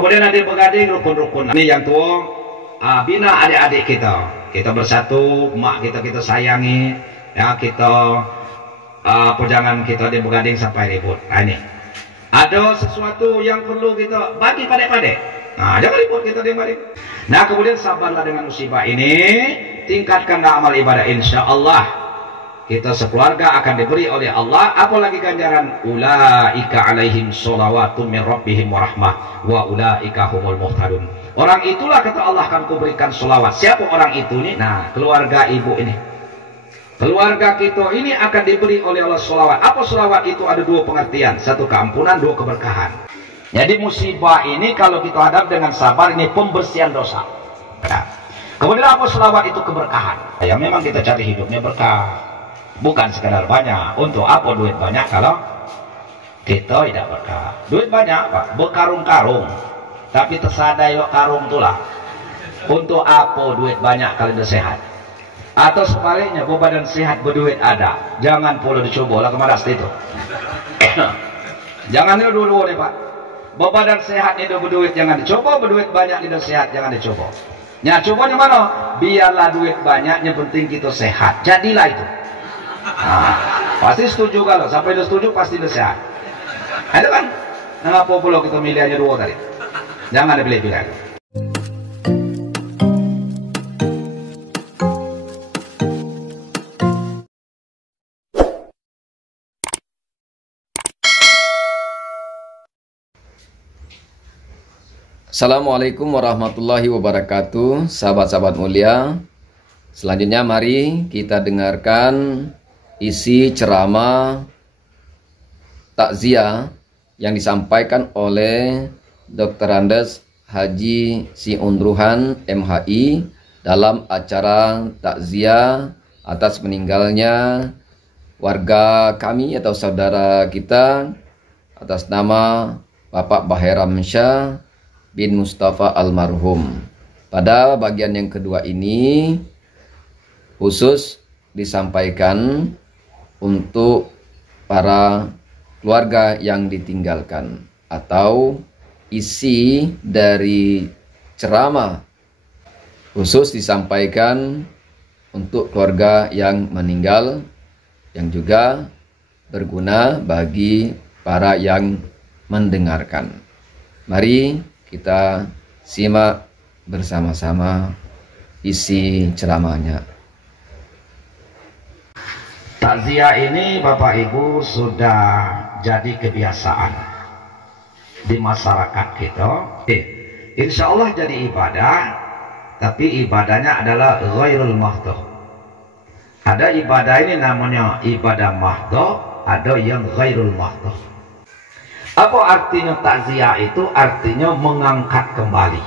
Kemudian ada begading rukun-rukun. Ini yang tua, bina adik-adik kita. Kita bersatu, mak kita sayangi, ya kita jangan kita ada begading sampai ribut. Nah, ini ada sesuatu yang perlu kita bagi pada-pada. Nah, jangan ribut kita di balik. Nah, kemudian sabarlah dengan musibah ini, tingkatkan amal ibadah, insya Allah kita sekeluarga akan diberi oleh Allah apalagi ganjaran ulaika alaihim sholawatu min rabbihim warahmah wa ulaika humul muhtadun. Orang itulah kata Allah akan kuberikan sholawat. Siapa orang itu nih? Nah, keluarga ibu ini, keluarga kita ini akan diberi oleh Allah sholawat. Apa sholawat itu? Ada dua pengertian, satu keampunan, dua keberkahan. Jadi musibah ini kalau kita hadap dengan sabar, ini pembersihan dosa. Nah, kemudian apa sholawat itu? Keberkahan. Ya memang kita cari hidupnya berkah, bukan sekadar banyak. Untuk apa duit banyak kalau kita tidak berkah? Duit banyak Pak, berkarung-karung tapi tersadai karung itulah. Untuk apa duit banyak kalau tidak sehat? Atau sebaliknya, badan sehat berduit ada, jangan pula dicoba lah kemana itu. Jangan itu dua-dua nih Pak. Badan sehat itu berduit jangan dicoba, berduit banyak tidak sehat jangan dicoba. Ya cobanya mana? Biarlah duit banyak, yang penting kita sehat. Jadilah itu. Nah, pasti setuju kalau sampai dia setuju pasti dia sehat. Ada kan? Nah, apa pula kita milih aja dua tadi. Jangan ada pilih-pilih. Assalamualaikum warahmatullahi wabarakatuh. Sahabat-sahabat mulia, selanjutnya mari kita dengarkan isi ceramah takziah yang disampaikan oleh Dr. Andes Haji Siundruhan MHI dalam acara takziah atas meninggalnya warga kami atau saudara kita atas nama Bapak Baheram Syah bin Mustafa almarhum. Pada bagian yang kedua ini khusus disampaikan untuk para keluarga yang ditinggalkan, atau isi dari ceramah khusus disampaikan untuk keluarga yang meninggal, yang juga berguna bagi para yang mendengarkan. Mari kita simak bersama-sama isi ceramahnya. Takziah ini Bapak Ibu sudah jadi kebiasaan di masyarakat kita. Insya Allah jadi ibadah, tapi ibadahnya adalah ghairul mahdoh. Ada ibadah ini namanya ibadah mahdoh, ada yang ghairul mahdoh. Apa artinya takziah itu? Artinya mengangkat kembali.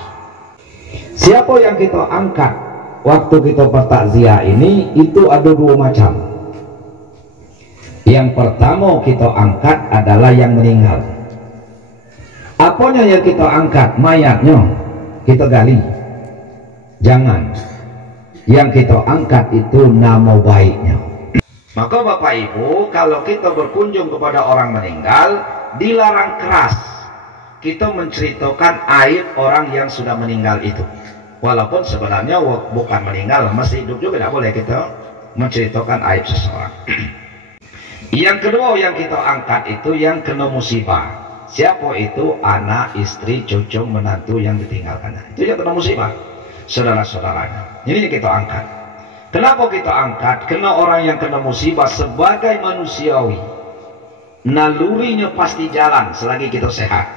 Siapa yang kita angkat waktu kita bertakziah ini? Itu ada dua macam. Yang pertama kita angkat adalah yang meninggal. Apanya yang kita angkat? Mayatnya kita gali. Jangan. Yang kita angkat itu nama baiknya. Maka Bapak Ibu, kalau kita berkunjung kepada orang meninggal, dilarang keras kita menceritakan aib orang yang sudah meninggal itu. Walaupun sebenarnya bukan meninggal, masih hidup juga tidak boleh kita menceritakan aib seseorang. Yang kedua yang kita angkat itu yang kena musibah. Siapa itu? Anak, istri, cucu, menantu yang ditinggalkan. Itu yang kena musibah, saudara-saudaranya. Ini yang kita angkat. Kenapa kita angkat? Karena orang yang kena musibah sebagai manusiawi, nalurinya pasti jalan selagi kita sehat.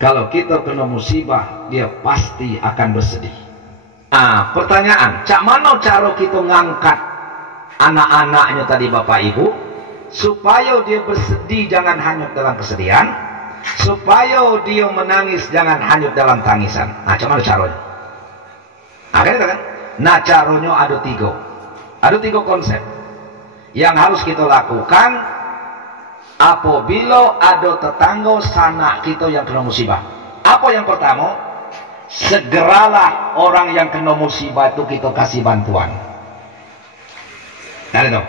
Kalau kita kena musibah, dia pasti akan bersedih. Nah, pertanyaan, cak mana cara kita ngangkat anak-anaknya tadi Bapak Ibu, supaya dia bersedih jangan hanyut dalam kesedihan, supaya dia menangis jangan hanyut dalam tangisan. Nah, cak mana caranya? Nah, kan? Nah, caranya ada tiga konsep yang harus kita lakukan apabila ada tetangga sanak kita yang kena musibah. Apa yang pertama? Segeralah orang yang kena musibah itu kita kasih bantuan. Nah, itu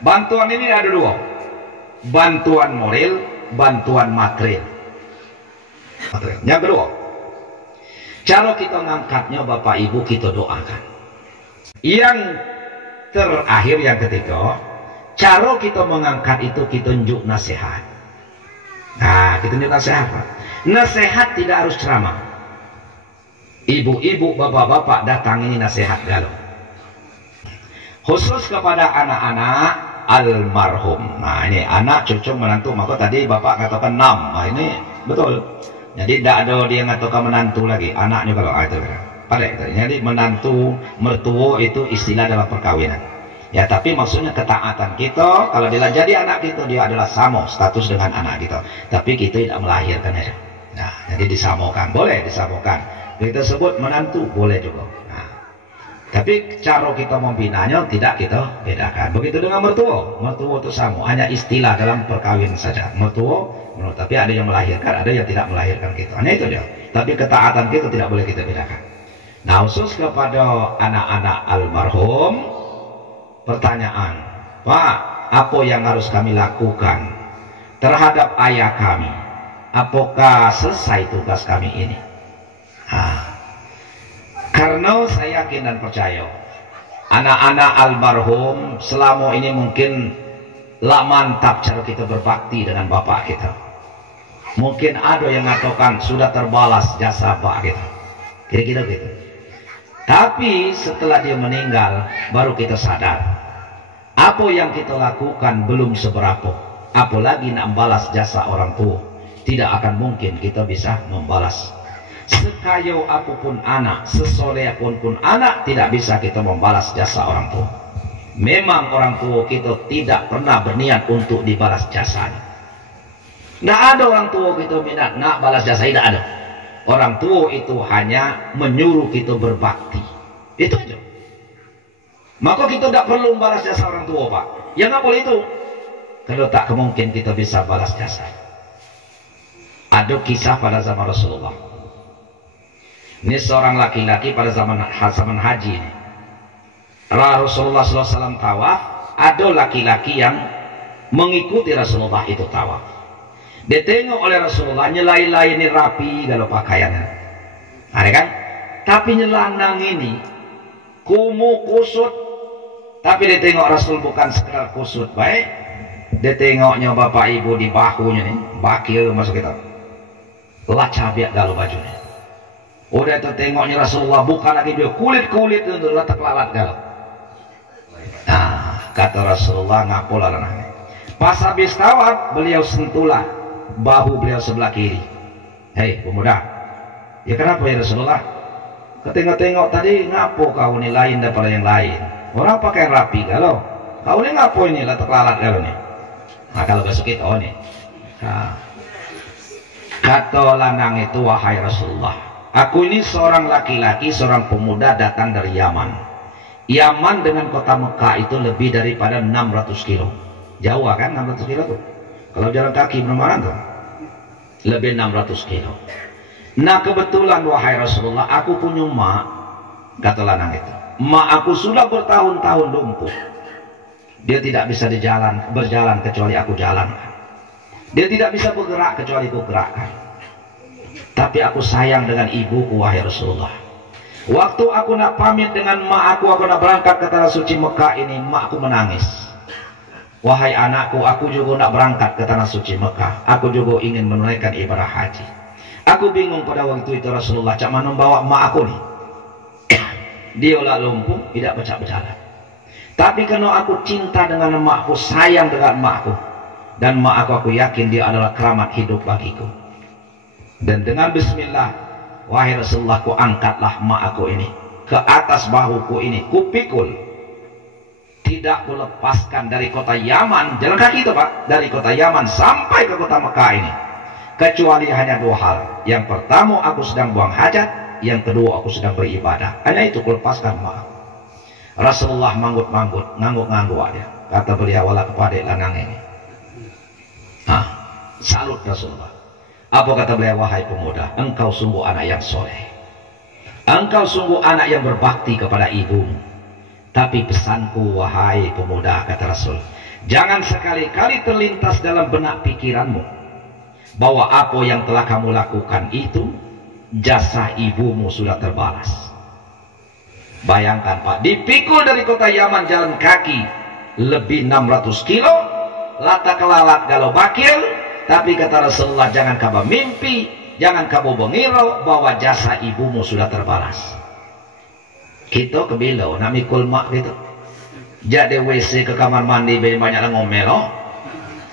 bantuan ini ada dua, bantuan moral, bantuan material. Yang kedua, Cara kita ngangkatnya Bapak Ibu kita doakan. Yang terakhir, yang ketiga, cara kita mengangkat itu kita tunjuk nasihat. Nah, kita tunjuk nasihat. Nasihat tidak harus ceramah. Ibu-ibu, bapak-bapak datang ini nasihat galau. Khusus kepada anak-anak almarhum. Nah, ini anak, cucu, menantu. Maka tadi bapak katakan 6. Nah, ini betul. Jadi tidak ada dia ngatakan menantu lagi. Anaknya kalau itu pada. Jadi menantu, mertua itu istilah dalam perkawinan. Ya, tapi maksudnya ketaatan kita. Kalau dia jadi anak kita, dia adalah sama status dengan anak kita. Tapi kita tidak melahirkan aja. Nah, jadi disamakan, boleh disamakan. Kita sebut menantu, boleh juga. Nah, tapi cara kita membinanya tidak kita bedakan. Begitu dengan mertua. Mertua itu sama, hanya istilah dalam perkawinan saja. Mertua, tapi ada yang melahirkan, ada yang tidak melahirkan kita. Hanya itu dia. Tapi ketaatan kita tidak boleh kita bedakan. Nah, khusus kepada anak-anak almarhum, pertanyaan, Pak, apa yang harus kami lakukan terhadap ayah kami? Apakah selesai tugas kami ini? Nah, karena saya yakin dan percaya anak-anak almarhum selama ini mungkin lah mantap cara kita berbakti dengan bapak kita. Mungkin ada yang mengatakan sudah terbalas jasa bapak kita, kira-kira gitu. Tapi setelah dia meninggal baru kita sadar apa yang kita lakukan belum seberapa, apalagi nak membalas jasa orang tua. Tidak akan mungkin kita bisa membalas. Sekaya apapun anak, sesoleh pun anak, tidak bisa kita membalas jasa orang tua. Memang orang tua kita tidak pernah berniat untuk dibalas jasanya. Tidak ada orang tua kita minat nak balas jasa, tidak ada. Orang tua itu hanya menyuruh kita berbakti. Itu aja. Maka kita tidak perlu membalas jasa orang tua, Pak. Yang apa itu? Kalau tak kemungkin kita bisa balas jasa. Ada kisah pada zaman Rasulullah. Ini seorang laki-laki pada zaman haji ini. Rasulullah SAW tawaf, ada laki-laki yang mengikuti Rasulullah itu tawaf. Ditengok oleh Rasulullah, nyelai-lai ini rapi kalau pakaiannya. Ada kan? Tapi nyelandang ini kumuh kusut. Tapi ditengok Rasul bukan sekedar kusut, baik. Ditengoknya bapak ibu di bahunya nih, bakil masuk kita. Lah cabiak galau bajunya. Udah itu tengoknya Rasulullah bukan lagi dia kulit-kulit itu letak lalat galau. Nah, kata Rasulullah ngapola anaknya. Pas habis tawaf beliau sentuhlah bahu beliau sebelah kiri. Hei pemuda, ya kenapa ya Rasulullah? Ketengok-tengok tadi ngapo kau ini lain daripada yang lain. Orang pakai rapi galau. Kau ini ngapo ini letak lalat galau nih. Nah kalau besok itu nih. Nah, kata lanang itu, wahai Rasulullah, aku ini seorang laki-laki, seorang pemuda datang dari Yaman. Yaman dengan kota Mekah itu lebih daripada 600 kilo. Jauh kan 600 kilo tuh. Kalau jalan kaki berapa tuh? Lebih 600 kilo. Nah kebetulan wahai Rasulullah, aku punya mak, kata lanang itu. Mak aku sudah bertahun-tahun lumpuh. Dia tidak bisa berjalan kecuali aku jalan. Dia tidak bisa bergerak kecuali aku gerakkan. Tapi aku sayang dengan ibuku wahai Rasulullah. Waktu aku nak pamit dengan mak aku nak berangkat ke tanah suci Mekah ini, mak aku menangis. Wahai anakku, aku juga nak berangkat ke tanah suci Mekah. Aku juga ingin menunaikan ibadah haji. Aku bingung pada waktu itu Rasulullah, cak mana membawa mak aku nih. Dia lah lumpuh, tidak bisa berjalan. Tapi karena aku cinta dengan makku, sayang dengan makku, dan mak aku yakin dia adalah keramat hidup bagiku. Dan dengan bismillah, wahai Rasulullah, ku angkatlah mak aku ini ke atas bahuku ini, ku pikul. Tidak ku lepaskan dari kota Yaman, jalan kaki itu Pak, dari kota Yaman sampai ke kota Mekah ini. Kecuali hanya dua hal. Yang pertama aku sedang buang hajat, yang kedua aku sedang beribadah. Hanya itu ku lepaskan mak. Rasulullah manggut-manggut, ngangguk-ngangguk dia. Kata beliau wala kepada lanang ini. Nah, salut Rasulullah. Apa kata beliau, wahai pemuda, engkau sungguh anak yang soleh. Engkau sungguh anak yang berbakti kepada ibumu. Tapi pesanku wahai pemuda, kata Rasul, jangan sekali-kali terlintas dalam benak pikiranmu bahwa apa yang telah kamu lakukan itu jasa ibumu sudah terbalas. Bayangkan Pak, dipikul dari kota Yaman jalan kaki lebih 600 kilo, lata kelalat galau bakil, tapi kata Rasulullah, jangan kamu mimpi, jangan kamu bengiro bahwa jasa ibumu sudah terbalas. Kita kebilau, nak mikul mak gitu. Jadi WC ke kamar mandi banyak ngomel.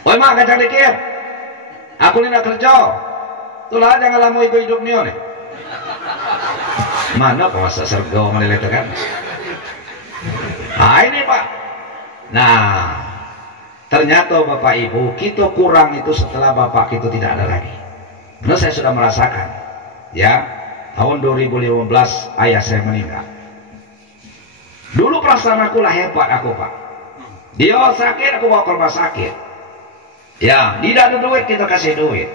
Woi mak kacang dikit, aku ini nak kerja. Itulah jangan lama hidup nih. Mana puasa sergo menilai kan? Nah ini Pak. Nah ternyata Bapak Ibu kita kurang itu setelah Bapak kita tidak ada lagi. Karena saya sudah merasakan, ya tahun 2015 ayah saya meninggal. Dulu perasaan aku lah hebat aku Pak. Dia sakit aku bawa ke rumah sakit. Ya tidak ada duit kita kasih duit.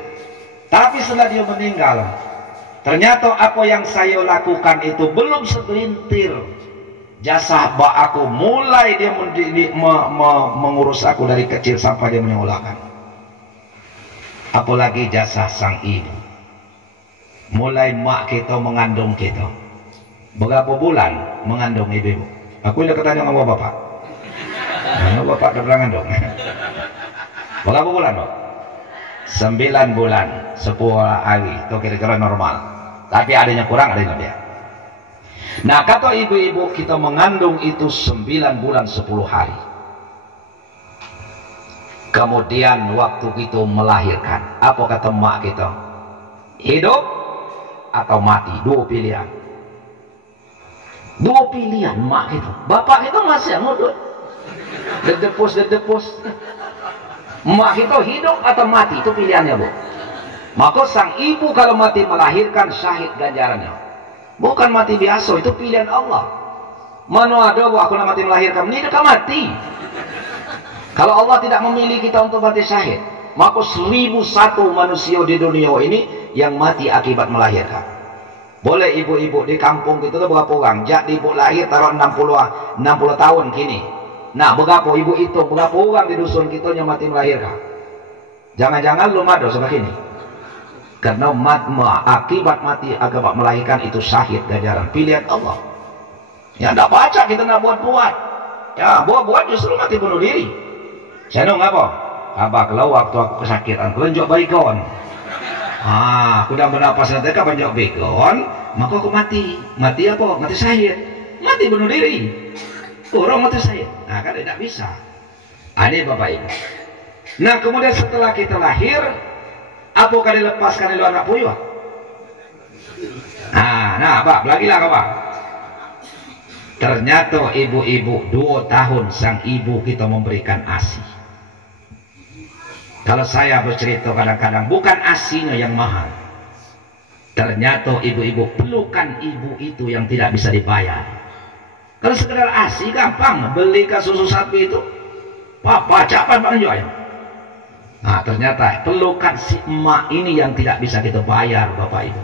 Tapi setelah dia meninggal, ternyata apa yang saya lakukan itu belum segelintir jasa bak aku. Mulai dia mengurus aku dari kecil sampai dia menyekolahkan. Apalagi jasa sang ibu. Mulai mak kita mengandung kita. Berapa bulan mengandung ibu? Aku udah ketanya sama bapak. Nah, bapak udah pernah ngandung. Berapa bulan Pak? 9 bulan 10 hari itu kira-kira normal. Tapi adanya kurang, adanya lebih. Nah kata ibu-ibu kita mengandung itu 9 bulan 10 hari. Kemudian waktu itu melahirkan, apa kata mak kita? Hidup atau mati, dua pilihan. Dua pilihan mak kita. Bapak kita masih ngudut. Dedepus. Mak kita hidup atau mati, itu pilihannya Bu. Maka sang ibu kalau mati melahirkan syahid ganjarannya. Bukan mati biasa, itu pilihan Allah. Mana ada aku nak mati melahirkan, ini dekat mati. Kalau Allah tidak memilih kita untuk mati syahid, maka 1001 manusia di dunia ini yang mati akibat melahirkan. Boleh ibu-ibu di kampung itu berapa orang? Jadi ibu lahir taruh 60 tahun kini. Nah, berapa ibu itu, berapa orang di dusun kita yang mati melahirkan? Jangan-jangan belum ada seperti ini. Karena akibat mati akibat melahirkan itu syahid ganjaran pilihan Allah. Ya tidak baca kita nak buat-buat. Ya buat justru mati bunuh diri. Saya nung apa? Abah kalau waktu aku kesakitan, kelenjok baikon. Aku dah bernapas nanti kan banyak baikon, maka aku mati. Mati apa? Mati syahid. Mati bunuh diri. Orang mati syahid. Nah kan tidak bisa. Ini Bapak Ibu. Nah kemudian setelah kita lahir, apa kali lepaskan lu anak puyuh? Nah Pak, lagilah Pak. Ternyata ibu-ibu 2 tahun sang ibu kita memberikan ASI. Kalau saya bercerita kadang-kadang bukan ASInya yang mahal. Ternyata ibu-ibu pelukan ibu itu yang tidak bisa dibayar. Kalau sekedar ASI gampang, belikan susu sapi itu, Papa capai Pak Njoy. Nah ternyata pelukan si emak ini yang tidak bisa kita bayar Bapak Ibu.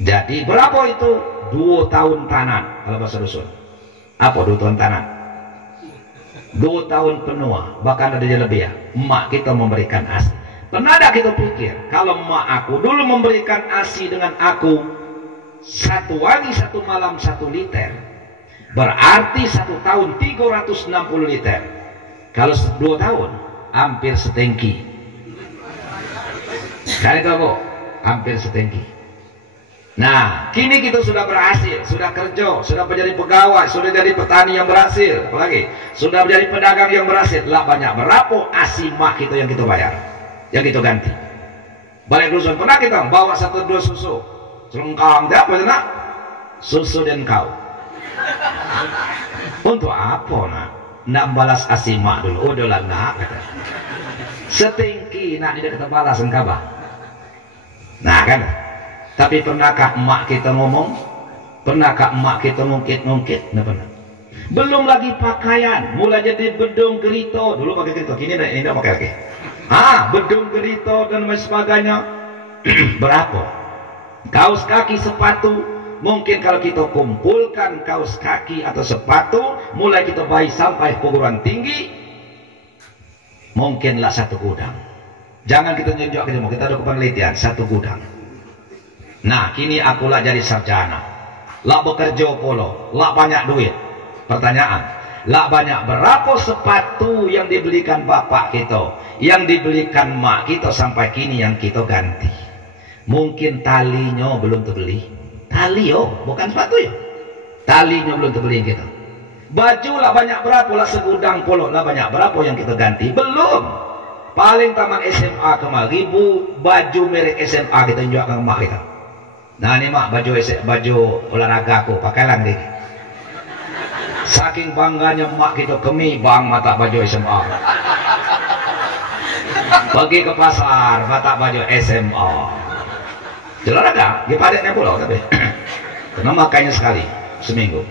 Jadi berapa itu? 2 tahun tanah kalau bahasa dusun. Apa 2 tahun tanah? 2 tahun penuh, bahkan ada yang lebih ya. Emak kita memberikan ASI. Pernah ada kita pikir kalau emak aku dulu memberikan ASI dengan aku 1 hari 1 malam 1 liter, berarti 1 tahun 360 liter. Kalau 2 tahun hampir setengki. Kan itu Bu, hampir setengki. Nah, kini kita sudah berhasil, sudah kerja, sudah menjadi pegawai, sudah jadi petani yang berhasil, apalagi sudah menjadi pedagang yang berhasil. Lah banyak berapa ASI mak kita yang kita bayar, yang kita ganti. Balik dusun pernah kita bawa 1-2 susu, selengkang, apa nak? Susu dan kau. Untuk apa nak? Nak balas ASI mak dulu, udahlah nak. Kata. Setingki nak tidak kita balas engkau. Nah kan? Tapi pernahkah emak kita ngomong? Pernahkah emak kita ngungkit-ngungkit? Nggak pernah. Belum lagi pakaian, mulai jadi bedung gerito. Dulu pakai gerito, kini tidak pakai lagi. Bedung gerito dan sebagainya. Berapa? Kaos kaki, sepatu. Mungkin kalau kita kumpulkan kaos kaki atau sepatu, mulai kita bayi sampai perguruan tinggi, mungkinlah 1 gudang. Jangan kita nyonjok, kita ada penelitian 1 gudang. Nah, kini aku lah jadi sarjana, lah bekerja polo, lah banyak duit. Pertanyaan, lah banyak berapa sepatu yang dibelikan bapak kita, yang dibelikan mak kita sampai kini yang kita ganti? Mungkin talinya belum terbeli. Tali yo, bukan sepatu yo. Talinya belum terbeli kita. Baju lah banyak berapa, lah segudang polo lah banyak berapa yang kita ganti? Belum. Paling taman SMA kemari, baju merek SMA kita jual ke mak kita. Nah ini mak, baju olahraga aku, pakailah ini. Saking bangganya mak kita, kemi bang mata baju SMA. Pergi ke pasar, mata baju SMA. Olahraga, di padeknya pulau tapi. Karena makanya sekali, seminggu.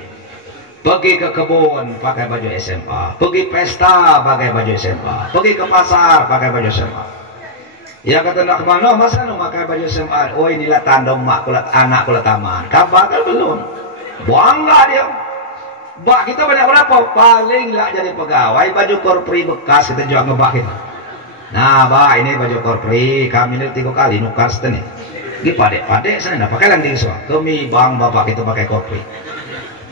Pergi ke kebun pakai baju SMA, pergi pesta pakai baju SMA, pergi ke pasar pakai baju SMA. Ya kata nak kemana, masa nu pakai baju SMA? Oh inilah tanda mak kulat anak kulat taman. Kabar kan belum? Bangga dia. Bak kita banyak berapa? Paling lah jadi pegawai baju korpri bekas kita jual ngebak kita. Nah bak ini baju korpri kami ini 3 kali nukar setengah. Di padek sana pakai lang di semua. Kami bang bapak kita pakai korpri.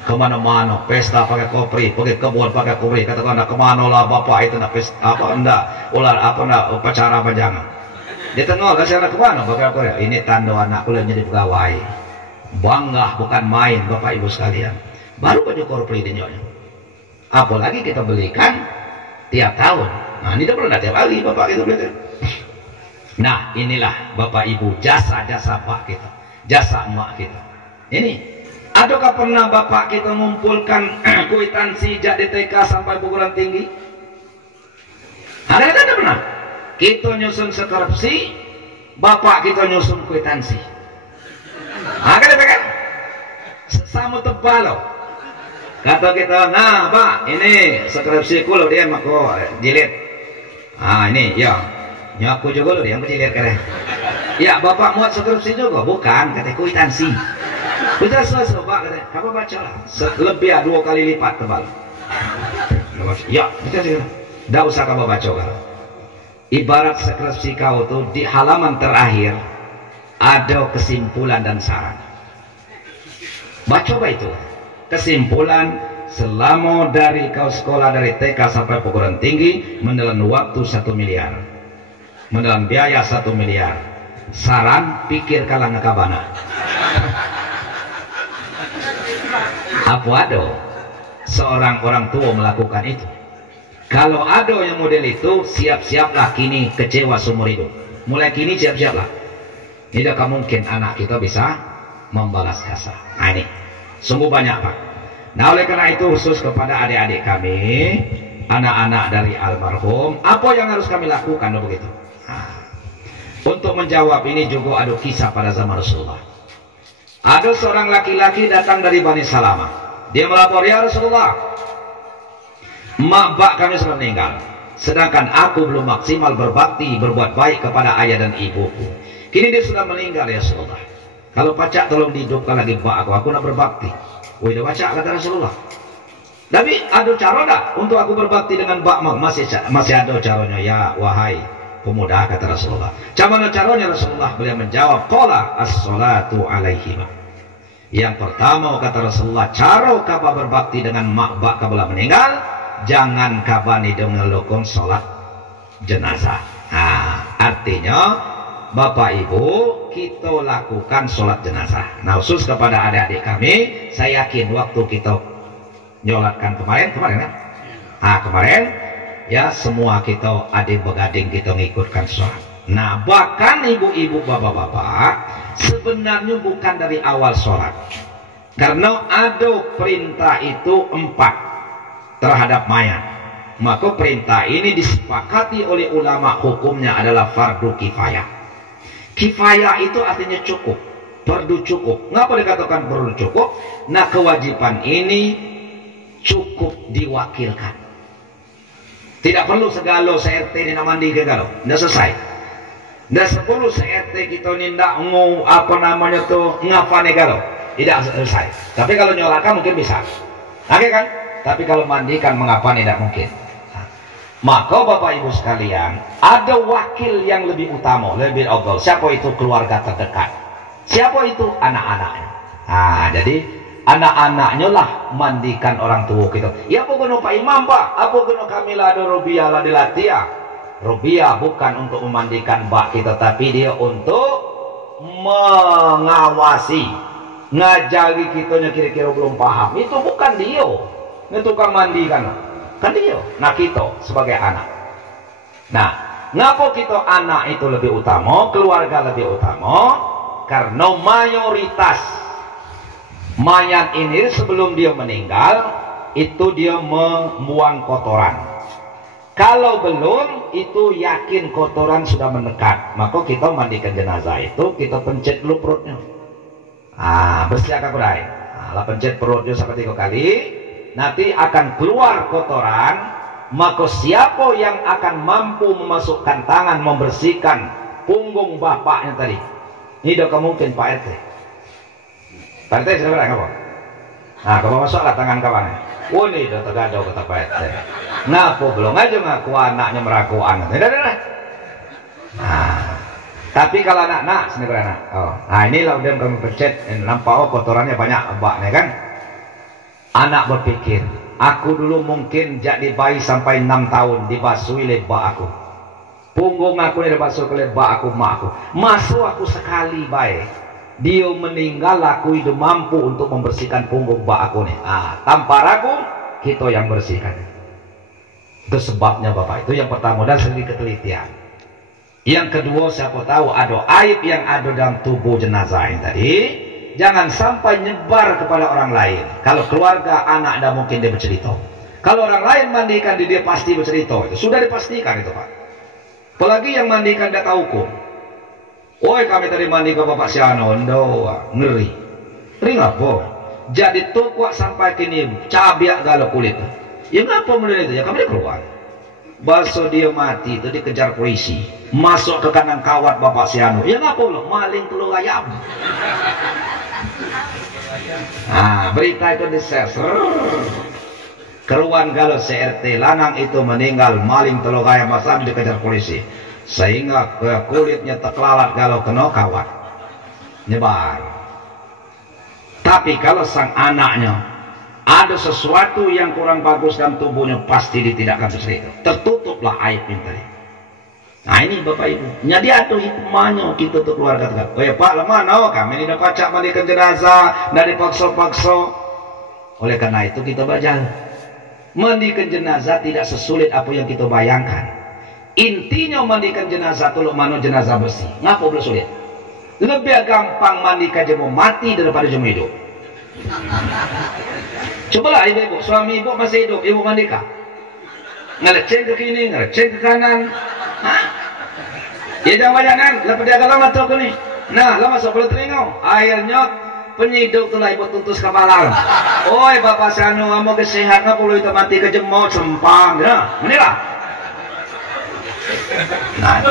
Kemana-mana pesta pakai kopri, pergi kebun pakai kopri. Katakan nak kemana lah bapak itu nak pesta apa enggak ular apa enggak upacara apa jangan. Di tengah kasih anak kemana pakai kopri. Ini tanda anak kuliah jadi pegawai. Bangga bukan main bapak ibu sekalian. Baru baju kopri dinyoknya. Apalagi kita belikan tiap tahun. Nah ini belum tiap hari bapak itu beli. Nah inilah bapak ibu jasa-jasa pak kita, jasa emak kita. Ini. Adakah pernah bapak kita mengumpulkan kwitansi sejak TK sampai perguruan tinggi? Ada pernah? Kita nyusun skripsi, bapak kita nyusun kwitansi. Ada kan? Sama tebal loh. Kata kita, nah pak, ini skripsi ku loh dia mako jilid. Ah ini ya, nyaku juga loh dia jilid kan? Ya bapak muat skripsi juga, bukan kata kwitansi. Betul selesai pak, kamu baca lah. Lebih 2 kali lipat tebal. Ya, betul sih. Tidak usah kamu baca kan. Ibarat skripsi kau tuh di halaman terakhir ada kesimpulan dan saran. Baca apa itu? Kesimpulan selama dari kau sekolah dari TK sampai perguruan tinggi menelan waktu 1 miliar, menelan biaya 1 miliar. Saran pikir kalang ngakabana. Apa ada seorang orang tua melakukan itu? Kalau ada yang model itu, siap-siaplah kini kecewa seumur hidup. Mulai kini siap-siaplah. Tidak mungkin anak kita bisa membalas jasa. Nah ini, sungguh banyak pak. Nah oleh karena itu khusus kepada adik-adik kami, anak-anak dari almarhum, apa yang harus kami lakukan begitu? Nah, untuk menjawab ini juga ada kisah pada zaman Rasulullah. Ada seorang laki-laki datang dari Bani Salamah. Dia melapor, ya Rasulullah, mak bak kami sudah meninggal. Sedangkan aku belum maksimal berbakti, berbuat baik kepada ayah dan ibuku. Kini dia sudah meninggal ya Rasulullah. Kalau pacak tolong dihidupkan lagi bak aku nak berbakti. Wih, dah pacak kata Rasulullah. Tapi ada cara tak untuk aku berbakti dengan bak mak? Masih ada caranya ya wahai pemuda kata Rasulullah. Bagaimana caranya Rasulullah? Beliau menjawab, qala as-salatu alaihima. Yang pertama kata Rasulullah, cara kaba berbakti dengan mak bak kabla meninggal, jangan kabani dengan lokon sholat jenazah. Nah, artinya bapak ibu kita lakukan sholat jenazah. Nah khusus kepada adik-adik kami, saya yakin waktu kita nyolatkan kemarin kan? Nah kemarin ya semua kita adik begading kita ngikutkan sholat. Nah bahkan ibu-ibu bapak-bapak sebenarnya bukan dari awal sholat, karena ada perintah itu 4 terhadap mayat. Maka perintah ini disepakati oleh ulama, hukumnya adalah fardu kifayah. Kifayah itu artinya cukup, fardu cukup. Ngapa dikatakan fardu cukup? Nah kewajiban ini cukup diwakilkan. Tidak perlu segala se-RT ini mandi ke galau, tidak selesai. Dan 10 se-RT kita ini tidak mau apa namanya tuh ngapa negalo, tidak selesai. Tapi kalau nyolakan mungkin bisa, oke kan? Tapi kalau mandikan mengapa tidak mungkin. Maka bapak ibu sekalian, ada wakil yang lebih utama, lebih afdal. Siapa itu? Keluarga terdekat. Siapa itu? Anak-anaknya. Nah, jadi anak-anaknya lah mandikan orang tua kita. Ya apa guna Pak Imam Pak? Apa guna kamilah ada Robiah lah dilatih? Robiah bukan untuk memandikan bak kita, tapi dia untuk mengawasi, ngajari kitanya kira-kira belum paham. Itu bukan dia, ini tukang mandi kan dia. Nah kita sebagai anak. Nah, ngapa kita anak itu lebih utama, keluarga lebih utama? Karena mayoritas mayat ini sebelum dia meninggal itu dia membuang kotoran. Kalau belum, itu yakin kotoran sudah mendekat, maka kita mandikan jenazah itu, kita pencet dulu perutnya. Bersih agak kurai. Lah pencet perutnya sampai 3 kali, nanti akan keluar kotoran, maka siapa yang akan mampu memasukkan tangan membersihkan punggung bapaknya tadi, ini udah mungkin Pak RT. Pak RT sudah berapa? Kamu masuklah tangan kawannya. Oh ini udah tergadau kata Pak RT. Ngapa belum aja ngaku anaknya merakuan? Tapi kalau anak sini beranak. Inilah udah kami pencet, nampak kotorannya banyak baknya kan. Anak berpikir, aku dulu mungkin jadi bayi sampai 6 tahun dibasuhi oleh bak aku. Punggung aku ini dibasuh oleh bak aku, mak aku. Masuk aku sekali bayi. Dia meninggal, aku itu mampu untuk membersihkan punggung bak aku nih. Tanpa ragu, kita yang bersihkan. Itu sebabnya Bapak, itu yang pertama, dan sendiri ketelitian. Yang kedua, siapa tahu ada aib yang ada dalam tubuh jenazah ini tadi, jangan sampai nyebar kepada orang lain. Kalau keluarga anak dah mungkin dia bercerita, kalau orang lain mandikan dia pasti bercerita. Itu sudah dipastikan itu Pak. Apalagi yang mandikan dia tahu hukum. Woi kami tadi mandi ke Bapak Siano, ngeri. Ngeri apa? Jadi tukuak sampai kini cabiak galau kulit. Ya ngapa mulai itu? Ya kami keluar. Balso dia mati itu dikejar polisi, masuk ke kanan kawat Bapak Siano. Ya ngapa lo? Maling telur ayam. Berita itu di-share. Keruan galau CRT, lanang itu meninggal maling telur ayam masam dikejar polisi. Sehingga kulitnya terkelalat galau kena kawat. Nyebar. Tapi kalau sang anaknya ada sesuatu yang kurang bagus dalam tubuhnya, pasti ditidakkan bercerita. Tertutuplah aib ini. Nah ini Bapak Ibu, jadi ada hikmahnya kita untuk keluarga kita. Oh ya Pak, lemah kami ini dapat pacak mandikan jenazah, dari paksa-paksa. Oleh karena itu kita belajar mandikan jenazah tidak sesulit apa yang kita bayangkan. Intinya mandikan jenazah tolong mana jenazah bersih. Ngapa boleh sulit? Lebih gampang mandikan jemu mati daripada jemu hidup. Cobalah ibu-ibu, suami ibu masih hidup, ibu mandikan. Ngeleceng ke kiri, ngeleceng ke kanan. Ya jangan bayangan, lepas dia agak lama tau ke ni. Nah, lama sebelum telinga. Akhirnya penyiduk tu lah ibu tutus kepala. Oi Bapak Sanu, kamu kesehat, ngapa perlu itu mati ke jemot sempang. Nah, inilah. Nah,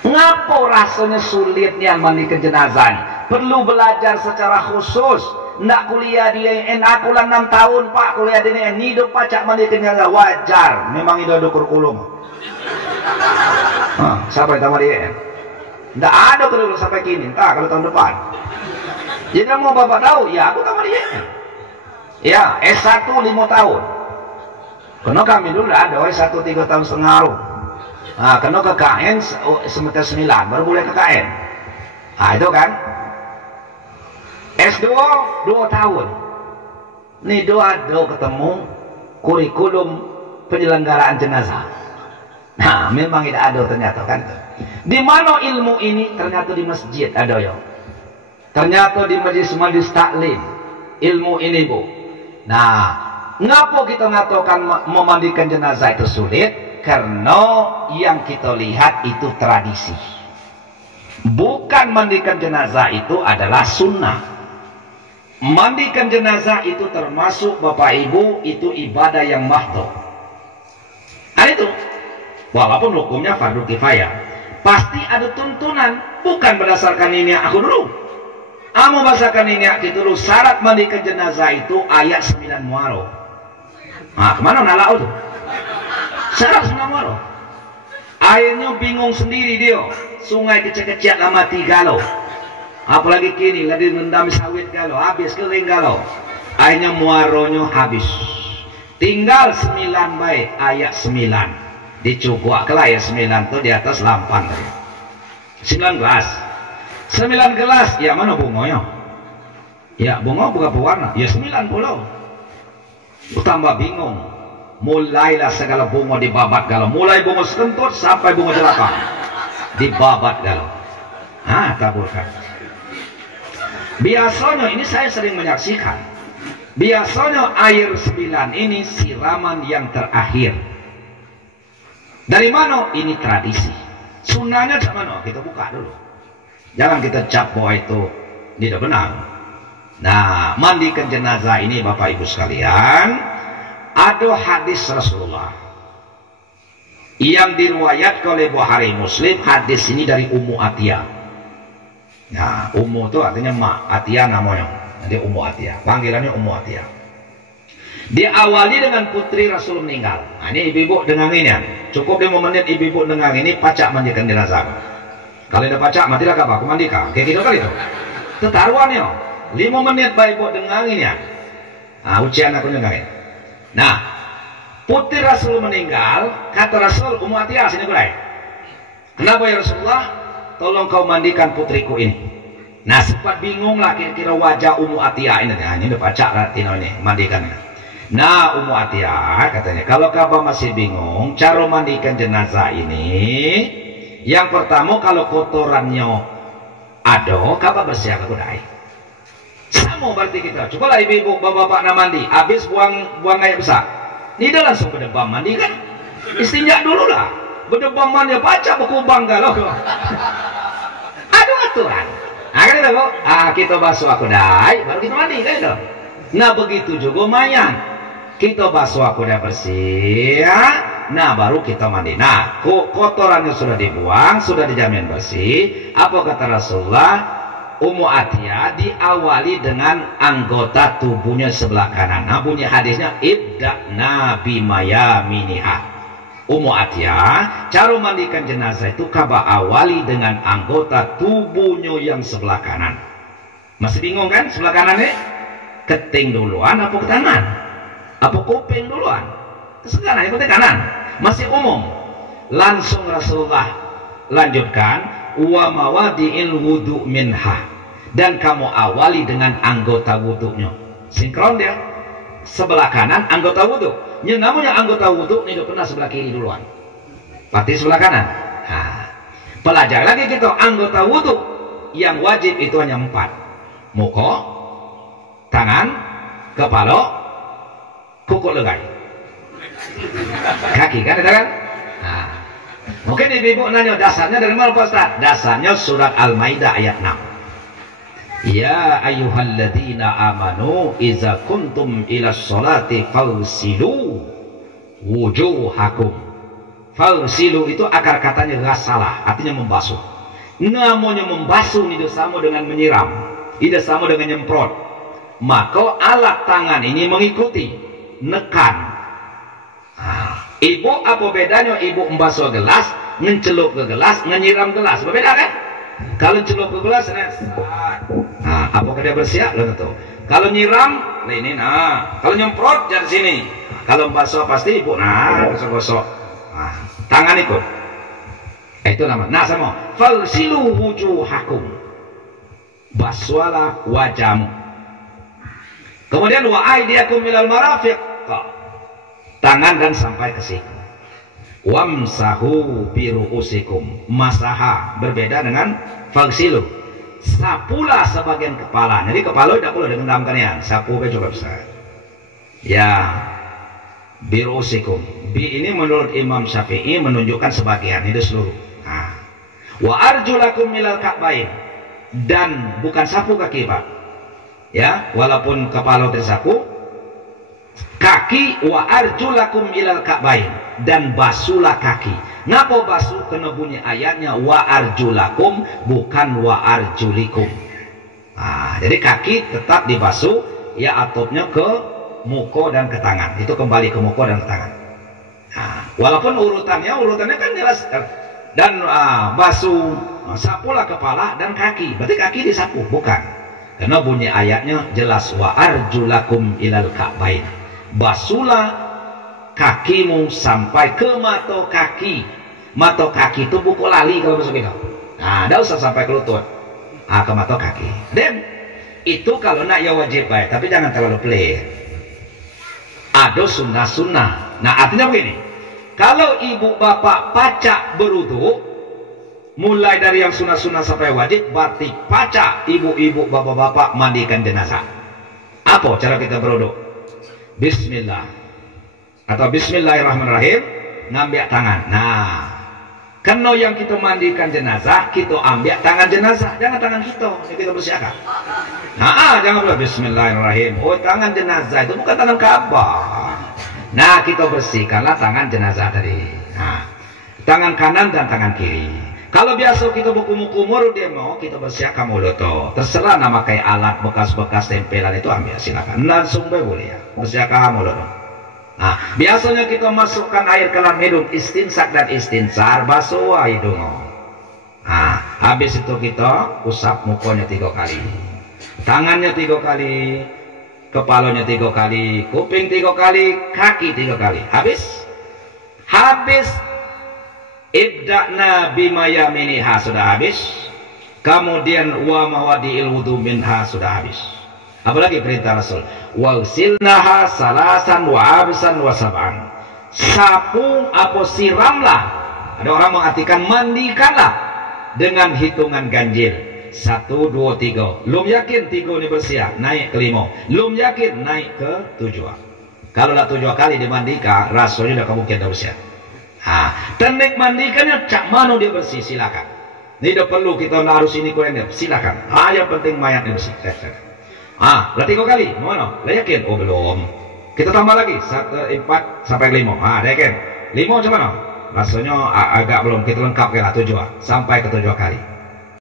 ngapa rasanya sulitnya mandikan jenazah? Perlu belajar secara khusus. Nak kuliah dia aku lah 6 tahun Pak, kuliah dia ini hidup pacak mandikan jenazah wajar. Memang itu ada kurikulum. Siapa yang tamat dia? Tidak ada kurikulum sampai kini. Entah kalau tahun depan. Jadi mau Bapak tahu? Ya aku tamat dia. Ya S1 5 tahun. Karena kami dulu ada S1 3 tahun setengah. Karena KKN semester 9 baru boleh KKN. Itu kan. S2 2 tahun. Ini doa ketemu kurikulum penyelenggaraan jenazah. Nah, memang tidak ada ternyata kan. Di mana ilmu ini? Ternyata di masjid ada ya. Ternyata di majlis taklim ilmu ini Bu. Nah, ngapa kita ngatakan memandikan jenazah itu sulit? Karena yang kita lihat itu tradisi. Bukan mandikan jenazah itu adalah sunnah. Mandikan jenazah itu termasuk Bapak Ibu itu ibadah yang mahdoh. Nah itu, walaupun hukumnya fardu kifayah, pasti ada tuntunan. Bukan berdasarkan ini aku dulu. Mau berdasarkan ini aku dulu. Syarat mandikan jenazah itu ayat 9 Muharram. Kemana nalau itu? Syarat 9 Muharram. Akhirnya bingung sendiri dia. Sungai kecil-kecil mati galau. Apalagi kini lagi ngendam sawit galau, habis kering galau. Akhirnya muaronyo habis. Tinggal 9 baik, ayat 9. Dicuguk ke ayat 9 tuh di atas lampan tadi. 9 gelas. 9 gelas, ya mana bungonya? Ya bunga bukan pewarna, ya 90. Tambah bingung. Mulailah segala bunga dibabat galau. Mulai bunga sekentut sampai bunga jelaka. Dibabat galau. Taburkan. Biasanya ini saya sering menyaksikan. Biasanya air 9 ini siraman yang terakhir. Dari mana? Ini tradisi. Sunnahnya dari mana? Kita buka dulu. Jangan kita cap bahwa itu tidak benar. Nah, mandikan jenazah ini Bapak Ibu sekalian, ada hadis Rasulullah yang diriwayatkan oleh Bukhari Muslim. Hadis ini dari Ummu Atiyah. Nah, Ummu itu artinya mak, Atiyah namanya. Jadi Ummu Atiyah, panggilannya Ummu Atiyah. Diawali dengan putri Rasul meninggal. Nah, ini ibu-ibu dengar ini ya. Cukup 5 menit ibu-ibu dengar ini, pacak mandikan jenazah. Kalau ada pacak, matilah apa? Aku mandikan. Kayak gitu kali itu. Tetaruhannya 5 menit baik ibu dengar ini ya. Nah, ujian aku dengarin. Nah, putri Rasul meninggal, kata Rasul, Ummu Atiyah sini mulai. Kenapa ya Rasulullah? Tolong kau mandikan putriku ini. Nah, sempat bingung lah kira-kira wajah Ummu Atiyah ini. Nah, ini udah baca ini mandikan. Nah, Ummu Atiyah katanya, kalau kamu masih bingung cara mandikan jenazah ini, yang pertama kalau kotorannya ada, kamu bersih aku dai. Sama berarti kita. Cobalah ibu-ibu, bapak-bapak nak mandi, habis buang air besar. Ini dah langsung berdebam mandi kan? Istinja dulu lah. Berdebam mandi baca berkubang galau. Aduh aturan. Nah, kan itu, kita basuh aku dai, baru kita mandi kan itu. Nah, begitu juga mayat. Kita basuh aku dah bersih, nah baru kita mandi. Nah, kotorannya sudah dibuang, sudah dijamin bersih. Apa kata Rasulullah? Ummu Atiyah diawali dengan anggota tubuhnya sebelah kanan. Nah, bunyi hadisnya ibda'na bimayaminiha. Ummu Atiyah, cara mandikan jenazah itu kaba awali dengan anggota tubuhnya yang sebelah kanan. Masih bingung kan sebelah kanan ini? Keting duluan apa ke tangan? Apa kuping duluan? Sekarang ikut kanan. Masih umum. Langsung Rasulullah lanjutkan, wa mawadi'il wudu minha, dan kamu awali dengan anggota wudunya. Sinkron dia. Sebelah kanan anggota wudu. Yang namanya anggota wudu ini pernah sebelah kiri duluan. Berarti sebelah kanan. Nah, pelajari lagi kita anggota wudu yang wajib itu hanya 4. Muka, tangan, kepala, kuku legai, kaki kan ada kan? Nah, mungkin ibu-ibu nanya dasarnya dari mana Pak Ustaz? Dasarnya surat Al-Maidah ayat 6. Ya ayyuhalladzina amanu iza kuntum ila sholati fagsilu wujuhakum. Fagsilu itu akar katanya ghasalah, artinya membasuh. Namanya membasuh ini sama dengan menyiram, tidak sama dengan nyemprot. Maka alat tangan ini mengikuti, nekan. Ibu apa bedanya ibu membasuh gelas, mencelup ke gelas, menyiram gelas? Berbeda kan? Kalau celup ke gelas, nah, apakah dia bersiap? Lo tentu. Kalau nyiram, ini, nah, kalau nyemprot dari sini. Kalau membasuh pasti ibu, nah, gosok-gosok. Nah, tangan ikut. Itu nama. Nah, sama. Falsilu wujuhakum. Basuhlah wajahmu. Kemudian wa aydiyakum milal marafiq. Tangan dan sampai ke siku. Wamsahu biruusikum. Masaha berbeda dengan fagsilu. Sapulah sebagian kepala. Jadi kepala tidak perlu digendamkan ya. Sapu juga bisa. Ya, biruusikum. Bi ini menurut Imam Syafi'i menunjukkan sebagian, itu seluruh. Nah. Wa arjulakum milal ka'bain. Dan bukan sapu kaki Pak. Ya, walaupun kepala tersapu, kaki wa arjulakum ilal ka'bain, dan basuhlah kaki. Ngapa basuh? Kena bunyi ayatnya wa arjulakum, bukan wa arjulikum. Nah, jadi kaki tetap dibasuh, ya atopnya ke muka dan ke tangan. Itu kembali ke muka dan ke tangan. Nah, walaupun urutannya kan jelas. Dan basuh sapulah kepala dan kaki. Berarti kaki disapu, bukan? Karena bunyi ayatnya jelas, wa arjulakum ilal ka'bain. Basuhlah kakimu sampai ke mato kaki. Mato kaki itu buku lali kalau masuk itu. Nah, tidak usah sampai ke lutut. Nah, ke mato kaki. Dan itu kalau nak ya wajib baik, tapi jangan terlalu pelit. Ada sunnah-sunnah. Nah, artinya begini. Kalau ibu bapak pacak berudu, mulai dari yang sunnah-sunnah sampai wajib, berarti pacak ibu-ibu bapak-bapak mandikan jenazah. Apa cara kita berudu? Bismillah. Atau bismillahirrahmanirrahim, ngambil tangan. Nah, karena yang kita mandikan jenazah, kita ambil tangan jenazah, jangan tangan kita yang kita bersihkan. Nah, jangan bilang bismillahirrahmanirrahim. Oh, tangan jenazah itu bukan tangan Ka'bah. Nah, kita bersihkanlah tangan jenazah tadi. Nah, tangan kanan dan tangan kiri. Kalau biasa kita berkumur-kumur dia mau kita bersihkan mulut tuh. Terserah nama kayak alat bekas-bekas tempelan itu ambil silakan. Langsung boleh ya. Bersihkan mulut. Nah, biasanya kita masukkan air ke dalam hidung, istinsak dan istinsar, basuh hidung. Nah, habis itu kita usap mukanya 3 kali. Tangannya 3 kali. Kepalanya 3 kali, kuping 3 kali, kaki 3 kali. Habis ibda'na bima yaminiha sudah habis. Kemudian wa mawadi'il wudu minha sudah habis. Apalagi perintah Rasul, wagsilnaha salasan wa absan wa sab'an. Sapu apa siramlah. Ada orang mengartikan mandikanlah dengan hitungan ganjil. 1, 2, 3. Belum yakin 3 ini bersih, naik ke 5. Belum yakin naik ke 7. Kalau lah 7 kali dimandikan, rasanya udah kemungkinan dah bersih. Teknik mandikannya cak mana dia bersih, silakan. Ini tidak perlu kita harus ini kurang dia, silakan. Yang penting mayatnya bersih. Lah 3 kali, mana? Lah yakin? Oh belum. Kita tambah lagi 4 sampai 5. Dah yakin? 5 macam mana? Rasanya agak belum, kita lengkap lah 7 sampai ke 7 kali.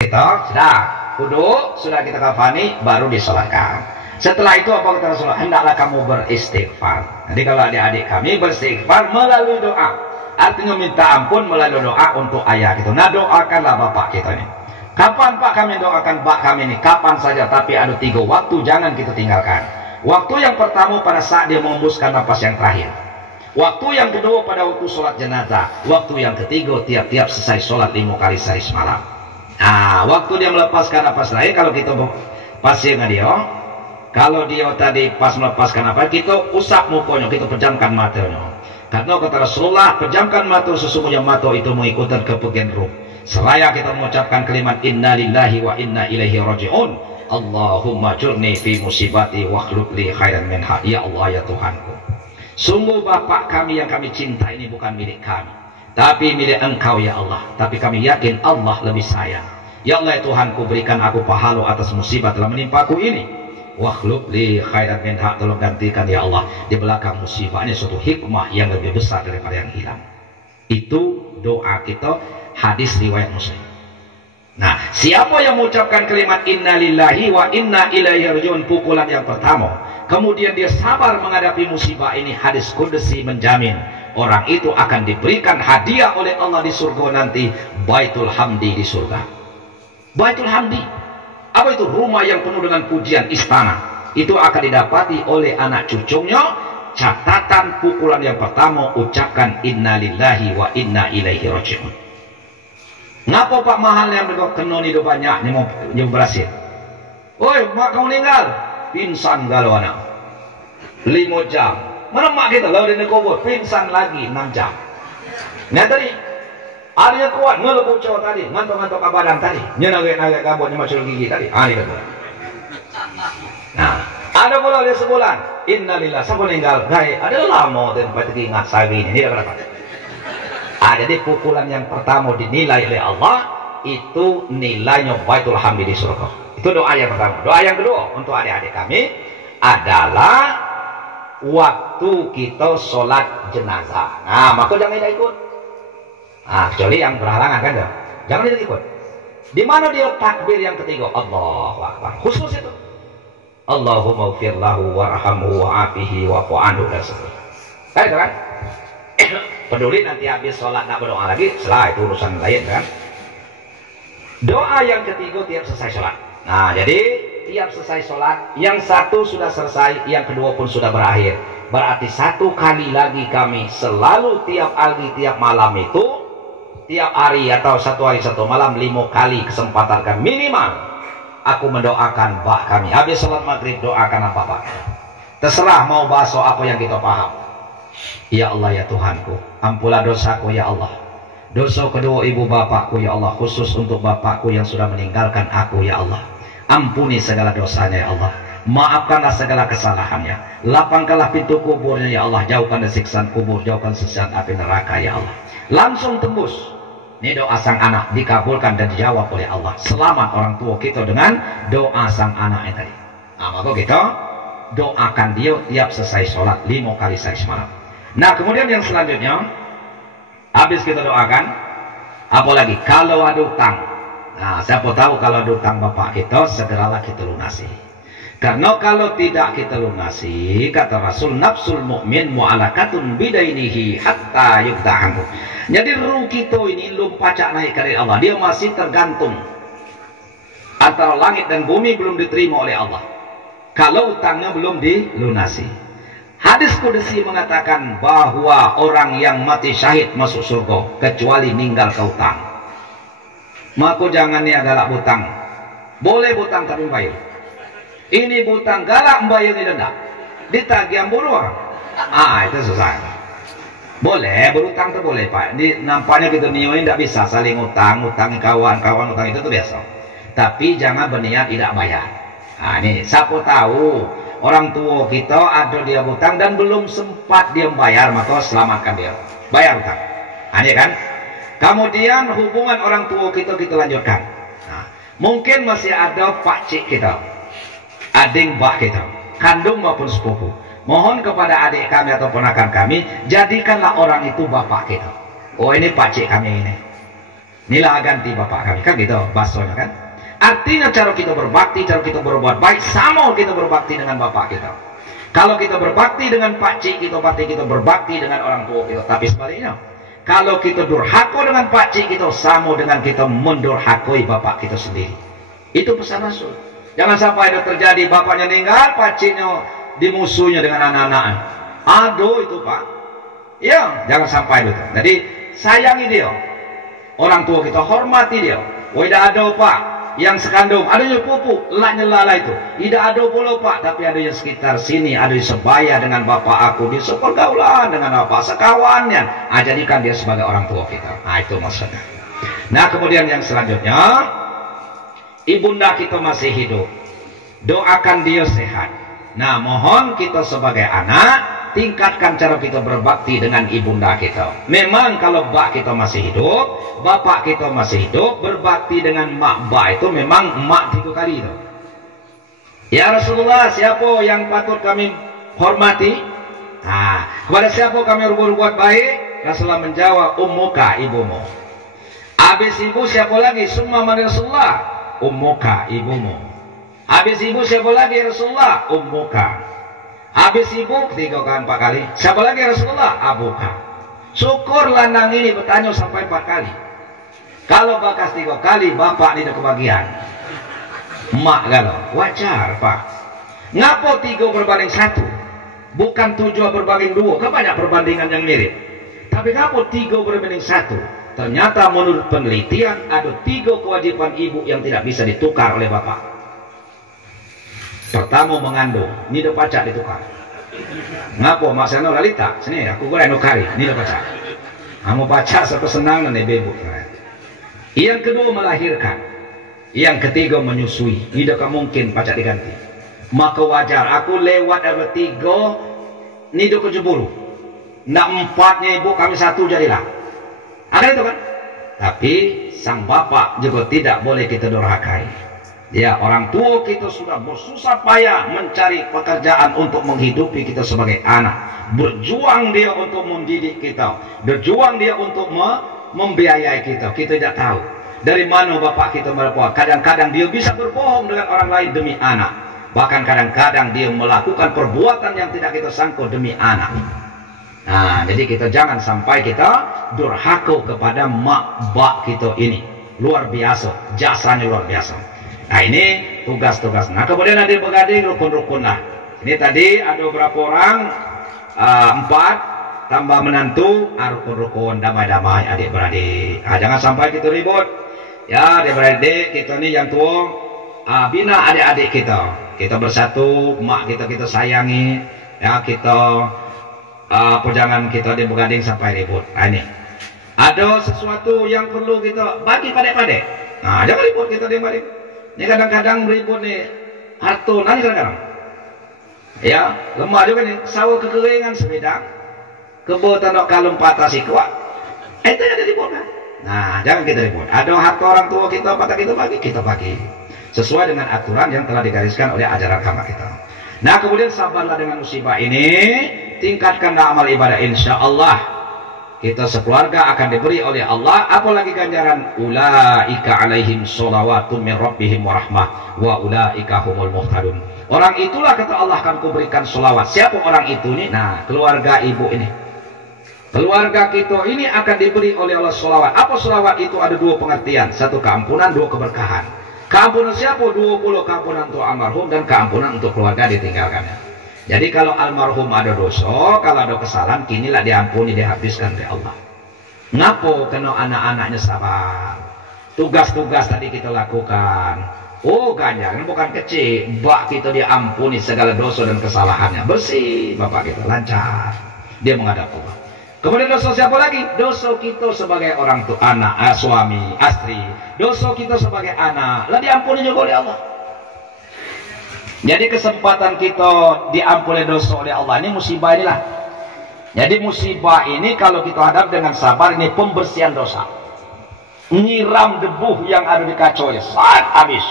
Kita sudah wudu, sudah kita kafani, baru disolatkan. Setelah itu apa kata Rasulullah? Hendaklah kamu beristighfar. Jadi kalau adik-adik kami beristighfar melalui doa, artinya minta ampun melalui doa untuk ayah kita. Nah, doakanlah bapak kita ini. Kapan Pak kami doakan Pak kami ini? Kapan saja, tapi ada 3 waktu jangan kita tinggalkan. Waktu yang pertama pada saat dia mengembuskan napas yang terakhir. Waktu yang kedua pada waktu sholat jenazah. Waktu yang ketiga tiap-tiap selesai sholat 5 kali sehari semalam. Nah, waktu dia melepaskan napas terakhir, kalau kita pasir dengan dia, kalau dia tadi pas melepaskan napas, kita usap mukanya, kita pejamkan matanya. Karena kata Rasulullah, pejamkan mata, sesungguhnya mata itu mengikuti kepergian ruh. Seraya kita mengucapkan kalimat inna lillahi wa inna ilaihi raji'un. Allahumma jurni fi musibati wa akhluk li khairan minha. Ya Allah, ya Tuhanku, sungguh bapak kami yang kami cinta ini bukan milik kami, tapi milik Engkau ya Allah. Tapi kami yakin Allah lebih sayang. Ya Allah, ya Tuhanku, berikan aku pahala atas musibah telah menimpaku ini. Wakhluk li khairan minha, tolong gantikan ya Allah di belakang musibah ini suatu hikmah yang lebih besar daripada yang hilang. Itu doa kita, hadis riwayat Muslim. Nah, siapa yang mengucapkan kalimat inna lillahi wa inna ilaihi raji'un pukulan yang pertama, kemudian dia sabar menghadapi musibah ini, hadis qudsi menjamin orang itu akan diberikan hadiah oleh Allah di surga nanti, Baitul Hamdi di surga. Baitul Hamdi, apa itu? Rumah yang penuh dengan pujian, istana. Itu akan didapati oleh anak cucunya. Catatan pukulan yang pertama, ucapkan inna lillahi wa inna ilaihi raji'un. Ngapa Pak mahal yang kena ni banyak yang berhasil? Oi, mak kau meninggal, pingsan galau anak 5 jam. Mana mak kita lalu di kubur, pingsan lagi 6 jam. Nah tadi adanya kuat, ngelup cowok tadi, ngantuk-ngantuk ke badan tadi, nyenagak-nagak kabut, macam gigi tadi. Ini betul. Nah, ada pula dia sebulan, innalillah, siapa meninggal, gaya, ada lama tempat ingat saya ini, tidak berapa. Jadi pukulan yang pertama dinilai oleh Allah, itu nilainya Baitul Hamdi di surga. Itu doa yang pertama. Doa yang kedua untuk adik-adik kami adalah waktu kita sholat jenazah. Nah, maka jangan tidak ikut. Nah, kecuali yang berhalangan kan, jangan tidak ikut. Di mana dia takbir yang ketiga, Allahu Akbar. Khusus itu. Allahumma ufir lahu warhamhu wa'afihi wa'fu anhu dan seterusnya. Kan itu kan? Peduli nanti habis sholat nak berdoa lagi, setelah itu urusan lain kan. Doa yang ketiga tiap selesai sholat. Nah, jadi tiap selesai sholat, yang satu sudah selesai, yang kedua pun sudah berakhir. Berarti satu kali lagi kami selalu tiap pagi, tiap malam itu, tiap hari atau satu hari satu malam 5 kali kesempatan kami minimal. Aku mendoakan bak kami. Habis sholat maghrib doakan apa Pak? Terserah mau bahas apa yang kita paham. Ya Allah ya Tuhanku, ampunlah dosaku ya Allah. Dosa kedua ibu bapakku ya Allah, khusus untuk bapakku yang sudah meninggalkan aku ya Allah. Ampuni segala dosanya ya Allah. Maafkanlah segala kesalahannya. Lapangkanlah pintu kuburnya ya Allah. Jauhkan dari siksaan kubur, jauhkan siksaan api neraka ya Allah. Langsung tembus. Ini doa sang anak dikabulkan dan dijawab oleh Allah. Selamat orang tua kita dengan doa sang anak yang tadi. Nah, maka kita doakan dia tiap selesai sholat 5 kali sehari semalam. Nah, kemudian yang selanjutnya, habis kita doakan, apalagi kalau ada utang. Nah, siapa tahu kalau ada utang bapak kita, segeralah kita lunasi. Karena kalau tidak kita lunasi, kata Rasul, nafsul mu'min mu'alakatun bidainihi hatta yubdahanku. Jadi ruh kita ini belum pacak naik dari Allah, dia masih tergantung antara langit dan bumi, belum diterima oleh Allah kalau utangnya belum dilunasi. Hadis kudusi mengatakan bahwa orang yang mati syahid masuk surga kecuali ninggal ke utang. Maka jangan nih galak butang. Boleh butang tapi bayar. Ini butang galak bayar ini denda. Ditagih buruan. Itu susah. Boleh berutang tuh boleh Pak. Nampaknya kita nioin tidak bisa saling utang, utangi kawan utang itu tuh biasa. Tapi jangan berniat tidak bayar. Nah ini siapa tahu orang tua kita ada dia hutang dan belum sempat dia bayar, maka selamatkan dia. Bayar hutang. Ini kan? Kemudian hubungan orang tua kita lanjutkan. Nah, mungkin masih ada pakcik kita, adik mbak kita, kandung maupun sepupu. Mohon kepada adik kami atau ponakan kami, jadikanlah orang itu bapak kita. Oh ini pakcik kami ini. Inilah ganti bapak kami. Kan gitu bahasanya kan? Artinya cara kita berbakti, cara kita berbuat baik, sama kita berbakti dengan bapak kita. Kalau kita berbakti dengan pakcik kita, berarti kita berbakti dengan orang tua kita. Tapi sebaliknya, kalau kita durhaka dengan pakcik kita, sama dengan kita mendurhakai bapak kita sendiri. Itu pesan Rasul. Jangan sampai ada terjadi bapaknya meninggal, pakciknya dimusuhnya dengan anak-anak. Aduh itu Pak. Ya, jangan sampai itu. Jadi sayangi dia. Orang tua kita hormati dia. Oh tidak ada Pak yang sekandung, ada yang pupu, lala itu. Tidak ada pula Pak, tapi ada yang sekitar sini, ada yang sebaya dengan bapak aku, di sepergaulan dengan apa, sekawannya. Jadikan dia sebagai orang tua kita. Nah itu maksudnya. Nah kemudian yang selanjutnya, ibunda kita masih hidup, doakan dia sehat. Nah mohon kita sebagai anak, tingkatkan cara kita berbakti dengan ibunda kita. Memang kalau bak kita masih hidup, bapak kita masih hidup, berbakti dengan mak bak itu memang mak 3 kali itu. Ya Rasulullah, siapa yang patut kami hormati? Nah, kepada siapa kami berbuat baik? Rasulullah menjawab, ummuka, ibumu. Habis ibu siapa lagi? Summa man Rasulullah, ummuka, ibumu. Habis ibu siapa lagi Rasulullah? Ummuka. Habis ibu 3 kali 4 kali. Siapa lagi Rasulullah? Abuka. Syukur lanang ini bertanya sampai 4 kali. Kalau bakas 3 kali, bapak tidak kebagian. Mak kalau wajar Pak. Ngapa 3 berbanding 1? Bukan 7 berbanding 2. Kan banyak perbandingan yang mirip. Tapi ngapa 3 berbanding 1? Ternyata menurut penelitian ada 3 kewajiban ibu yang tidak bisa ditukar oleh bapak. Pertama mengandung, ini udah pacak ditukar. Ngapo maksudnya lalita? Sini aku boleh nukari, ini udah pacak. Kamu pacak satu senang nanti bebuk. Yang kedua melahirkan. Yang ketiga menyusui. Ini udah mungkin pacak diganti. Maka wajar aku lewat ada 3, ini udah kejeburu. Nak 4-nya ibu kami 1 jadilah. Ada itu kan? Tapi sang bapak juga tidak boleh kita durhakai. Ya, orang tua kita sudah bersusah payah mencari pekerjaan untuk menghidupi kita sebagai anak. Berjuang dia untuk mendidik kita. Berjuang dia untuk membiayai kita. Kita tidak tahu dari mana bapak kita berbuat. Kadang-kadang dia bisa berbohong dengan orang lain demi anak. Bahkan kadang-kadang dia melakukan perbuatan yang tidak kita sangka demi anak. Nah, jadi kita jangan sampai kita durhaka kepada mak bak kita ini. luar biasa, jasanya luar biasa. Nah ini tugas-tugas. Nah kemudian ada begading rukun-rukun lah. Ini tadi ada beberapa orang, 4 tambah menantu, rukun-rukun, damai-damai adik-beradik. Nah, jangan sampai kita ribut. Ya adik-beradik kita nih yang tua, bina adik-adik kita. Kita bersatu, mak kita sayangi. Ya kita jangan kita di begading sampai ribut. Nah, ini ada sesuatu yang perlu kita bagi padek-padek. Nah jangan ribut kita di begading. Ini kadang-kadang ribut nih harto nanti kadang-kadang. Ya lemah juga nih sawah kekeringan sepeda. Kebo tanok kalung patah si kuat. Itu yang ribut kan. Nah jangan kita ribut. Ada harta orang tua kita patah kita bagi. Sesuai dengan aturan yang telah digariskan oleh ajaran agama kita. Nah kemudian sabarlah dengan musibah ini, tingkatkanlah amal ibadah, insya Allah kita sekeluarga akan diberi oleh Allah apalagi ganjaran ulaika alaihim sholawatu min rabbihim warahmah wa ulaika humul muhtadun. Orang itulah kata Allah akan kuberikan sholawat. Siapa orang itu nih? Nah keluarga ibu ini, keluarga kita ini akan diberi oleh Allah sholawat. Apa sholawat itu? Ada 2 pengertian, 1 keampunan, 2 keberkahan. Keampunan siapa? 20 keampunan untuk almarhum dan keampunan untuk keluarga ditinggalkannya. Jadi kalau almarhum ada dosa, kalau ada kesalahan, kinilah diampuni, dihabiskan oleh Allah. Ngapo? Karena anak-anaknya sabar. Tugas-tugas tadi kita lakukan. Oh ganjaran bukan kecil. Bak kita diampuni segala dosa dan kesalahannya. Bersih bapak kita, lancar. Dia menghadap Allah. Kemudian dosa siapa lagi? Dosa kita sebagai orang tua, anak, suami, istri. Dosa kita sebagai anak, lah diampuni juga oleh Allah. Jadi kesempatan kita diampuni dosa oleh Allah ini musibah inilah. Jadi musibah ini kalau kita hadap dengan sabar, ini pembersihan dosa. Nyiram debu yang ada di kacau saat habis.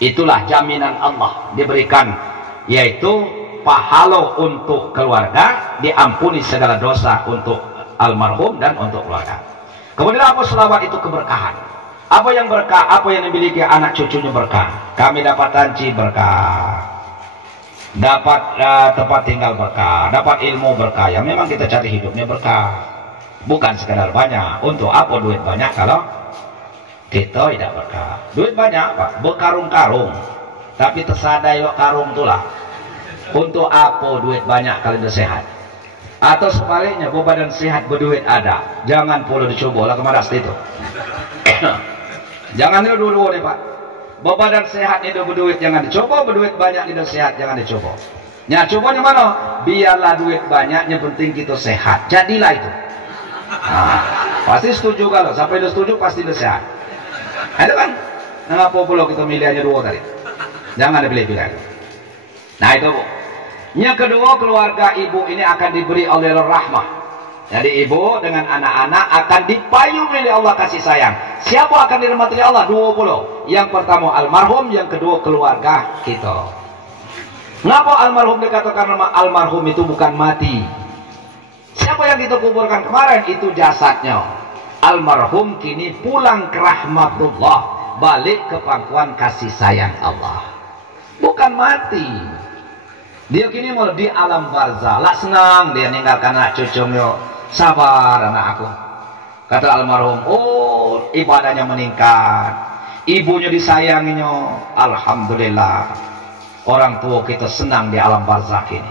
Itulah jaminan Allah diberikan, yaitu pahala untuk keluarga, diampuni segala dosa untuk almarhum dan untuk keluarga. Kemudian apa selawat itu? Keberkahan. Apa yang berkah? Apa yang dimiliki anak cucunya berkah. Kami dapat tanci berkah, dapat tempat tinggal berkah, dapat ilmu berkah. Ya memang kita cari hidupnya berkah, bukan sekedar banyak. Untuk apa duit banyak kalau kita tidak berkah? Duit banyak pak, berkarung-karung, tapi tersadai karung itulah. Untuk apa duit banyak kalau udah sehat? Atau sebaliknya, badan sehat berduit ada, jangan perlu dicoba lah kemadas itu. Jangan itu dulu nih pak. Badan sehat itu berduit jangan dicoba, berduit banyak itu sehat jangan dicoba. Nah cobanya mana? Biarlah duit banyaknya, penting kita sehat. Jadilah itu. Nah, pasti setuju kalau sampai itu setuju pasti itu sehat. Ada kan? Nah apa pula kita milih aja 2 tadi. Jangan dipilih-pilih. Nah itu bu. Yang kedua, keluarga ibu ini akan diberi oleh rahmah. Jadi ibu dengan anak-anak akan dipayungi oleh Allah kasih sayang. Siapa akan dirahmati Allah? 20. Yang pertama almarhum, yang kedua keluarga kita. Kenapa almarhum dikatakan nama almarhum itu bukan mati? Siapa yang kita kuburkan kemarin? Itu jasadnya. Almarhum kini pulang ke rahmatullah, balik ke pangkuan kasih sayang Allah. Bukan mati. Dia kini mau di alam barzah. Lah senang dia ninggalkan anak cucunya. Sabar anak aku. Kata almarhum, oh ibadahnya meningkat, ibunya disayanginya. Alhamdulillah, orang tua kita senang di alam barzah ini.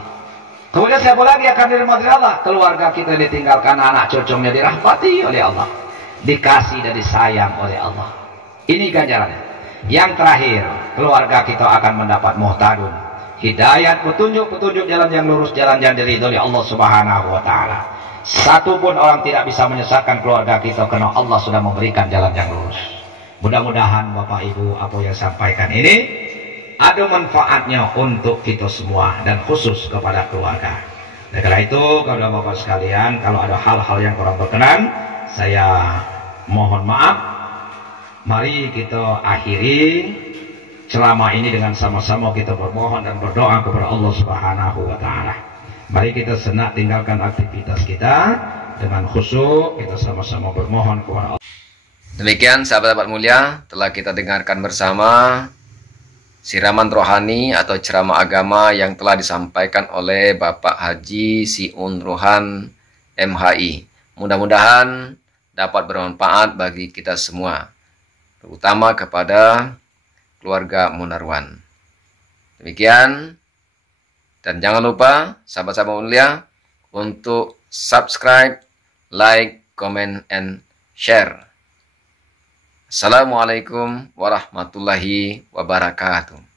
Kemudian siapa lagi akan dirahmati Allah? Keluarga kita ditinggalkan, anak cucunya dirahmati oleh Allah, dikasih dan disayang oleh Allah. Ini ganjarannya. Yang terakhir, keluarga kita akan mendapat muhtadun, hidayat, petunjuk jalan yang lurus, jalan yang diridhoi Allah Subhanahu wa taala. Satu pun orang tidak bisa menyesatkan keluarga kita karena Allah sudah memberikan jalan yang lurus. Mudah-mudahan Bapak Ibu apa yang sampaikan ini ada manfaatnya untuk kita semua dan khusus kepada keluarga. Dan karena itu kepada Bapak sekalian, kalau ada hal-hal yang kurang berkenan, saya mohon maaf. Mari kita akhiri selama ini dengan sama-sama kita bermohon dan berdoa kepada Allah Subhanahu wa taala. Mari kita senak tinggalkan aktivitas kita dengan khusyuk, kita sama-sama bermohon kepada Allah. Demikian sahabat-sahabat mulia, telah kita dengarkan bersama siraman rohani atau ceramah agama yang telah disampaikan oleh Bapak Haji Si Undruhan MHI. Mudah-mudahan dapat bermanfaat bagi kita semua. terutama kepada keluarga Munarwan. Demikian, dan jangan lupa sahabat-sahabat mulia untuk subscribe, like, comment, and share. Assalamualaikum warahmatullahi wabarakatuh.